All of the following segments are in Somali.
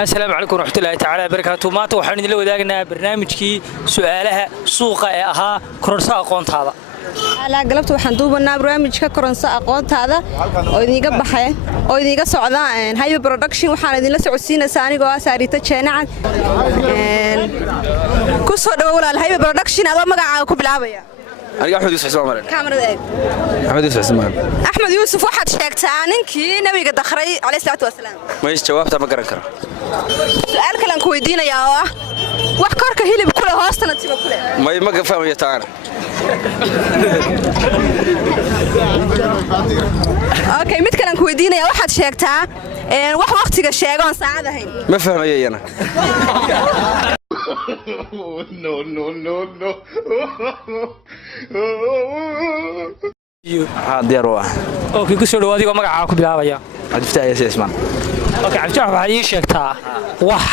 السلام عليكم ورحمة الله تعالى وبركاته. maanta waxaan idin la wadaagnaa barnaamijkii su'aalaha suuqa ee ahaa kororsa aqoontaada. ala galabta waxaan duubanaa barnaamijka kororsa aqoontaada oo idinga baxay oo idinga socda Hayba Production waxaan idin la socodsiinaysaa anigoo ah Saarita Jeenacad ku soo dhawaad walaal Hayba Production adoo magacaaga ku bilaabaya aniga Axmed Yuusuf Ismaan kaamirada eeg Axmed Yuusuf Ismaan Axmed Yuusuf waxaad sheegtaa ninkii nabiga dakhray alayhi salaatu wasalaam ma is jawaabta ma garan karo su'aal kale aan ku weydiinayaa oo ah wax korka hilib kula hoostana tiba kula ma fahmayo taan okay mid kale aan ku weydiinayaa waxaad sheegtaa wax waqtiga sheegoon saacad ahayn ma fahmayo iyana no diyaar waa okay ku soo dhawaad adigoo magacaaga ku bilaabaya Cabdiftaa Yaasiin Ismaan okay Cabdiftaa waxaad ii sheegtaa wax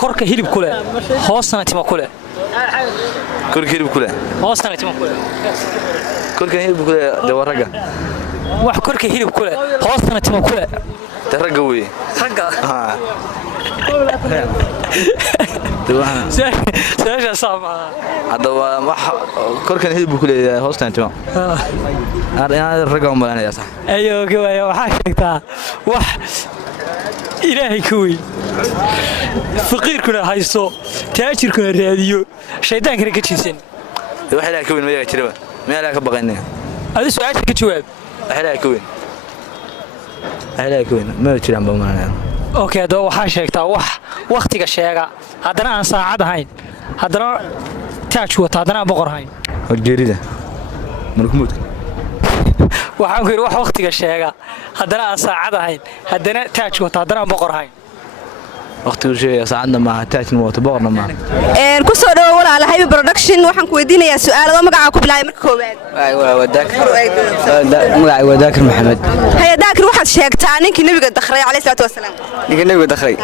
korka hilib kule hoostana tima kule korka hilib kule hoostana tima kule korka hilib kule dawaraga wax korka hilib kule hoostana tima kule daraga weey raga سيش صعبة هذا ما كركن هي بكل هوستان تمام أنا الرقم ولا أنا يا صح أيوة كوي وحشكتها وح إلهي كوي فقير كنا هايصو تاجر كنا راديو شيطان كنا كتشين وحلا كوي ما يكتروا ما لا كبغني هذا سؤال كتشواب حلا كوي ما يكتروا بمعنى اوكي هذا waxaa sheegtaa wax waqtiga sheega hadana aan saacad ahayn hadana taaj wata hadana boqor ahayn geerida markumuud waxaan ku yiri wax waqtiga sheega hadana aan saacad ahayn hadana taaj wata hadana boqor ahayn waqtiga sheega saacadna ma taajna wata boqorna ma ku soo dhawaad walaal Hayba Production waxaan ku weydiinayaa su'aalo magacaaga ku bilaabay marka koowaad magacaaga waa Daakir Maxamed haya Daakir waxaad sheegtaa ninkii nabiga dakhray alayhi salaatu wasalaam ninkii nabiga dakhray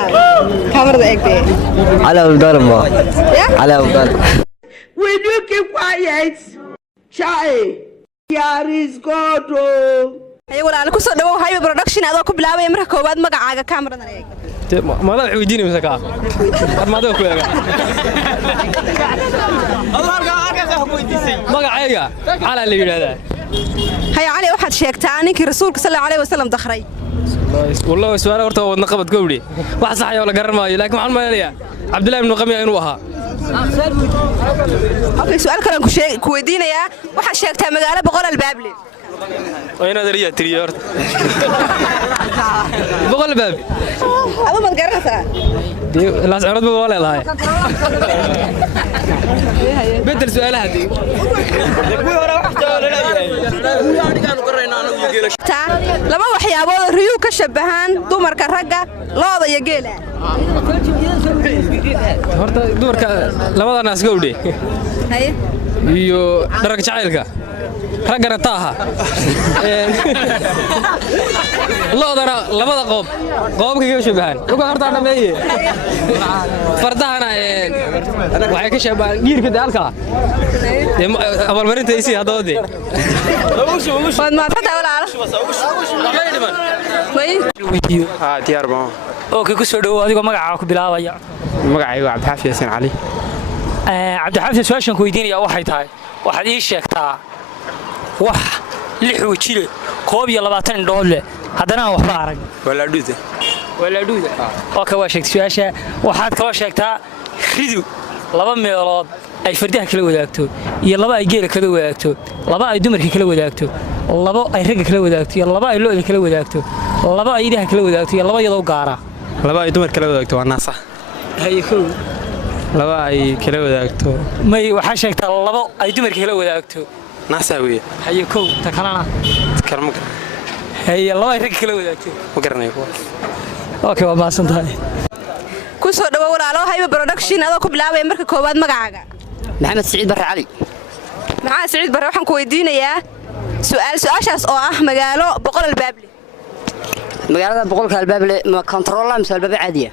kaamirada eegtay Ala Abu Talib Ala Abu Talib Will you keep quiet? Chai. Here is God. haya walaal ku soo dhawaad Hayba Production adoo ku bilaabay marka koowaad magacaaga kaamirada eeg ما لا ويديني مسكا ما دو كويغا magacayga cala la yiraahdaa haya cali waxaad sheegtaa ninkii rasuulka sallallahu alayhi wasallam dakhray والله سؤال horta wadna qabad gowri wax sax ayaa la garan maayo laakiin waxaan maleeyaa Abdullah ibn Qamiya inuu ahaa okay su'aal kale ku weydiinayaa waxaad sheegtaa magaalo boqol albaable وين دريا تريور بقول باب أبو ما تقرأتها لا سعرت بقول لا بدل سؤال هذه لما وحيابود ريو كشبهان دمر كرجة لا ضي جيله horta dumarka labada naas gowdhe haye iyo dharka jacaylka ragana taaha loodana labada qoobka ka shabahan ugu horta dhameeyay fardahana waxay ka shabahan giirka daalka abaalmarinta isii hadoode waad ma fada walaal video ha diyaar baa okay ku soo dhawaad adigoo magacaaga ku bilaabaya magacaygu Cabdixaafid Yaasiin Cali Cabdixaafid su'aashan ku weydiinaya waxay tahay waxaad ii sheegtaa wax lix wajile koob iyo 20 indhood leh hadana waxba arag wala dhuuda okay waa sheegtay su'aasha waxaad kala sheegtaa ridu laba meelood ay fardaha kala wadaagto iyo laba ay geela kala wadaagto laba ay dumarka kala wadaagto laba ay ragga kala wadaagto iyo laba ay lo'da kala wadaagto laba ay idaha kala wadaagto iyo laba iyadoo gaara laba ay dumar kala wadaagto waa naasa hayko laba ay kala wadaagto may waxa sheegtaa laba ay dumarka kala wadaagto naasa weeye hayko ta kalena karma hay laba ay ragga kala wadaagto ma garanayo okay waa maasantahay ku soo dhawaad walaalo Hayba Production adoo ku bilaabay marka koowaad magacaaga Maxamed Saciid Barre Cali maxaa Saciid Barre waxaan ku weydiinayaa su'aashaas oo ah magaalo boqol albaable magaalada boqolka albaable ma control mise albaab caadi ah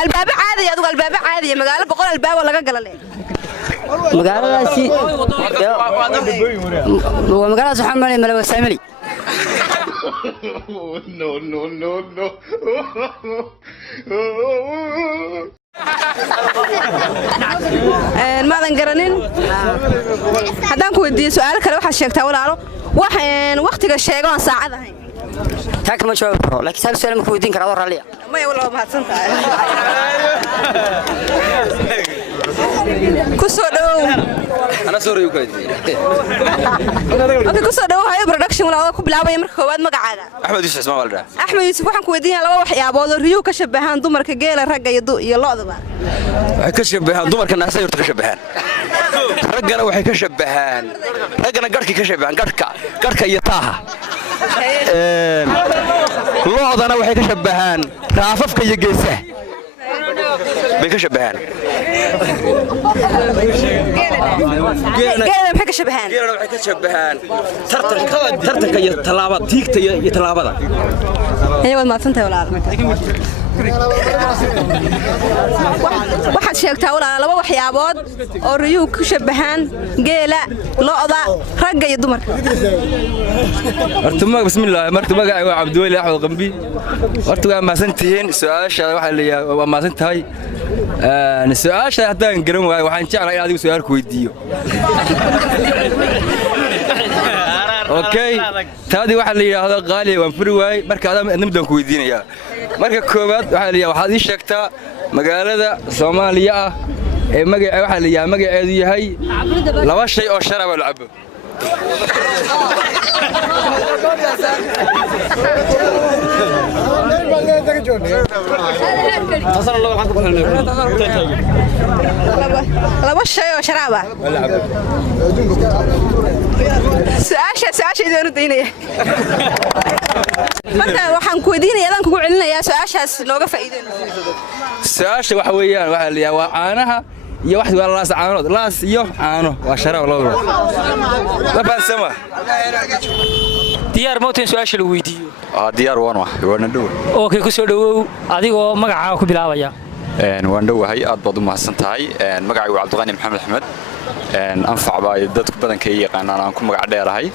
albaab caadi adigu albaab caadi magaalo boqol albaab laga galay magaaladaasi waa magaalada waxaan malay malawa saamili no. maadan garanin haddaan ku weydiiyo su'aalo kale waxaad sheegtaa walaalo wax waqtiga sheego aan saacad ahayn taa kama jawaabi karo laakiin hal su'aal ma ku weydiin karaa oo raalliya maya walaa mahadsan tahay ku soo dhawow ana soo reeyo kayd ku soo dhawow hayo production walaalo ku bilaabaya marka koowaad magacaaga Axmed Yuusuf Ismaal Walda Axmed Yuusuf waxaan ku weydiinayaa laba waxyaabood oo riyo ka shabahan dumarka geela ragga iyo lo'daba waxay ka shabahan dumarka naasay ka shabahan raggana waxay ka shabahan raggana garhka ka shabahan garhka iyo taaha lo'dana waxay ka shabahan raafafka iyo geesaha bay ka shabahan geela maxay ka shabahan geelana waxay ka shabahan tartanka iyo talaabada tiigta iyo talaabada waad mahadsantahay walaal waxaad sheegtaa walaal laba waxyaabood oo riyuhu ku shabahan geela lo'da ragga iyo dumarka horta bismillaah marka magacay waa Cabdiweli Axmed Qambi horta waa maasantihiin su'aasha waxa la yiraahdaa waa maasantahay su'aasha haddaan garan waayo waxaan jeclahay in adigu su'aal ku weydiiyo okay taadi waxa la yiraahdaa qaali waan furi waay marka adam nimdan ku weydiinayaa marka koobaad waxa la yiraahdaa waxaad ii sheegtaa magaalada Soomaaliya ah ee magaceedu waxa la yiraahdaa magaceedu yahay laba shay oo sharab la cabo laba shay oo sharaab ah su'aasha idin daynaya marka waxaan ku weydiinayaa adaan kugu celinayaa su'aashaas nooga faa'iideen su'aasha waxa weeyaan waxa la yiraahdaa waa caanaha iyo wax waa laas caanood laas iyo caano waa sharaab labadaba la fahansama diyaar mooteen su'aasha la weydiiyo diyaar waan dhow okay ku soo dhawow adigoo magacaaga ku bilaabaya waan dhowahay aad baad u mahadsan tahay magacaygu waa Cabdiqani Maxamed Axmed anfac baa dadku badanka ay yaqaanaan aan ku magac dheerahay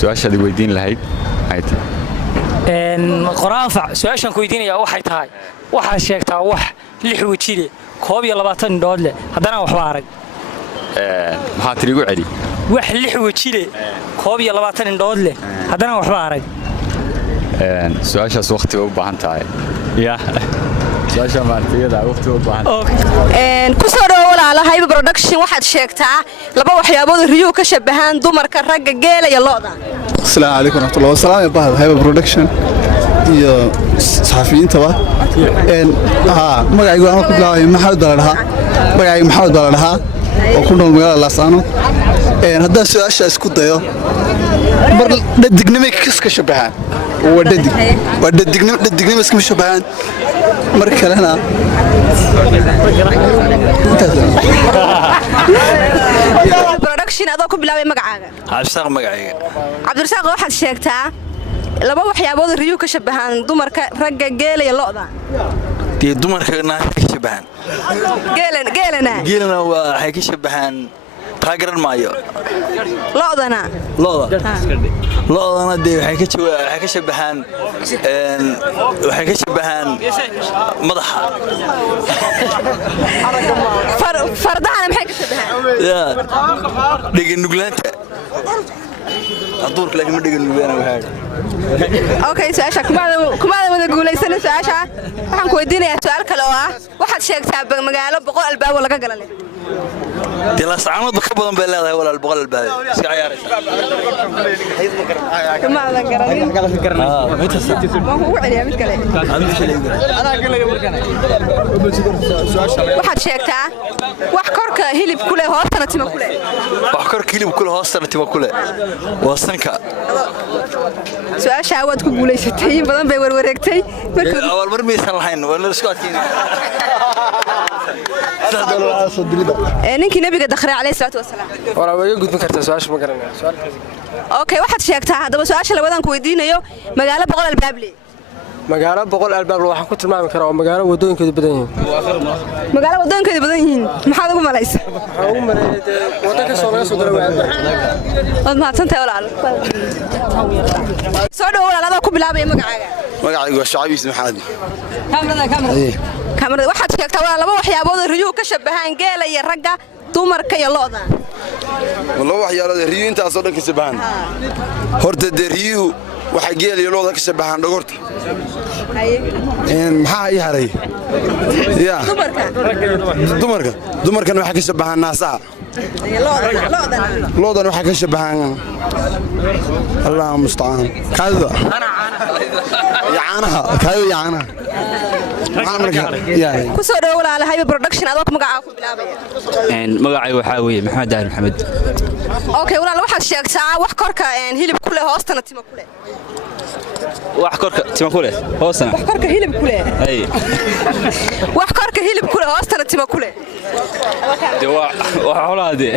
su'aasha la weydiin lahayd qoraanfac su'aashan ku weydiinaya waxay tahay waxa sheegtaa wax 6 wajile 22 indhood leh haddana waxba arag maxaa tirigu celi wax 6 wajile 22 indhood leh haddana waxba arag su'aashaas waqti u baahan tahay ya su'aasha maartiyada waqti u baahan ku soo dhawow walaalo hayba production waxaad sheegtaa laba waxyaabood riyo ka shabahan dumarka ragga geela iyo lo'da السلام عليكم ورحمة الله والسلام يا بهذا هاي برودكشن يا صحفيين تبع magacaygu aan ku bilaabay maxamed baladaha magacaygu maxamed baladaha oo ku nool magaalada Laasano haddii su'aasha isku dayo mar dhadignimo iska shabahan waa dhadignimo iska shabahan mar kalena production adoo ku bilaabay magacaaga Cabdisaaq magacayga Cabdisaaq waxaad sheegtaa laba waxyaabood riyo ka shabahan dumarka ragga geela iyo lo'da dumarka naagta ka shabahan geelana waxay ka shabahan taageeran maayo lo'dana dee waxay ka shabahan madaxa fardahana maxay ka shabahan dhigan nuglaanta aduurka laakiin ma dhigan nuglaana waxaa okay su'aasha kumaada wada guulaysanin su'aasha waxaan ku weydiinayaa su'aal kale oo ah waxaad sheegtaa magaalo 100 albaab oo laga gala leh dilaascaanood ka badan bay leedahay walaal 100 albaab iska ciyaaraysa kumaada garanin ma kugu celiyaa mid kale waxaad sheegtaa wax korka hilib ku leh hoostana tima ku leh wax korka hilib ku leh hoostana tima ku leh waasanka su'aasha waad ku guulaysatay in badan bay warwareegtay awal mar maysan lahayn wala isku adkeynay ninkii nabiga dakhray calayhi salaatu wasalaam wala way gudbin kartaa su'aasha ma garanaa okay waxaad sheegtaa haddaba su'aasha labadan ku weydiinayo magaalo 100 albaab leh magaalo boqol albaab waxaan ku tilmaami karaa oo magaalo wadooyinkeedu badan yihiin magaalo wadooyinkeedu badan yihiin maxaad ugu malaysa waxaan ugu maleeyay wada ka soo laga soo diray waad mahadsantahay walaal soo dhawo walaal adoo ku bilaabay magacaaga magacaygu waa Shacab Ismail Maxamed kamarada waxaad sheegtaa walaal laba waxyaabood oo riyuhu ka shabahaan geela iyo ragga dumarka iyo lo'da laba waxyaabood riyo intaas oo dhan ka shabahaan horta riyuhu waxa geel iyo looda ka shabahaan dhogorta maxaa ii haray ya dumarkan waxa ka shabahaan naasaha loodana waxa ka shabahaan Allah musta'an kaada yaanaha ku soo dhawo walaalahay production adoo magacaaga ku bilaabaya magacaygu waxa weeye Maxamed Daahir Maxamed okay walaal waxaad sheegtaa wax korka hilib ku leh hoostana timo ku leh wax korka timo ku leh hoostana wax korka hilib ku leh ay wax korka hilib ku leh hoostana timo ku leh de waa xoolaade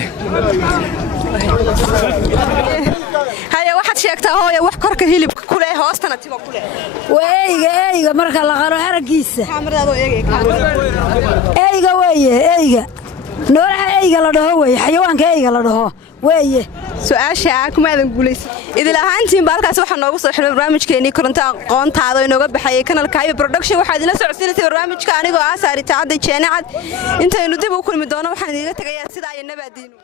haya waxaad sheegtaa hooyo wax korka hilib ku leh hoostana timo ku leh eeyga marka la qaro xaragiisa kaamirado eeyga weeye noolaha eeyga la dhaho weeye xayawaanka eeyga la dhaho weeye su'aasha kuma aadan guulaysan idil ahaantiin baalkaas waxa noogu soo xidhay barnaamijkeeni koronto aqoontaada inooga baxay kanalka Hive Production waxa idin la socodsiinayay barnaamijka anigoo ah Saari Taacada Jeenacad intaynu dib u kulmi doono waxaan idinka tagayaa sida ay nabadiinu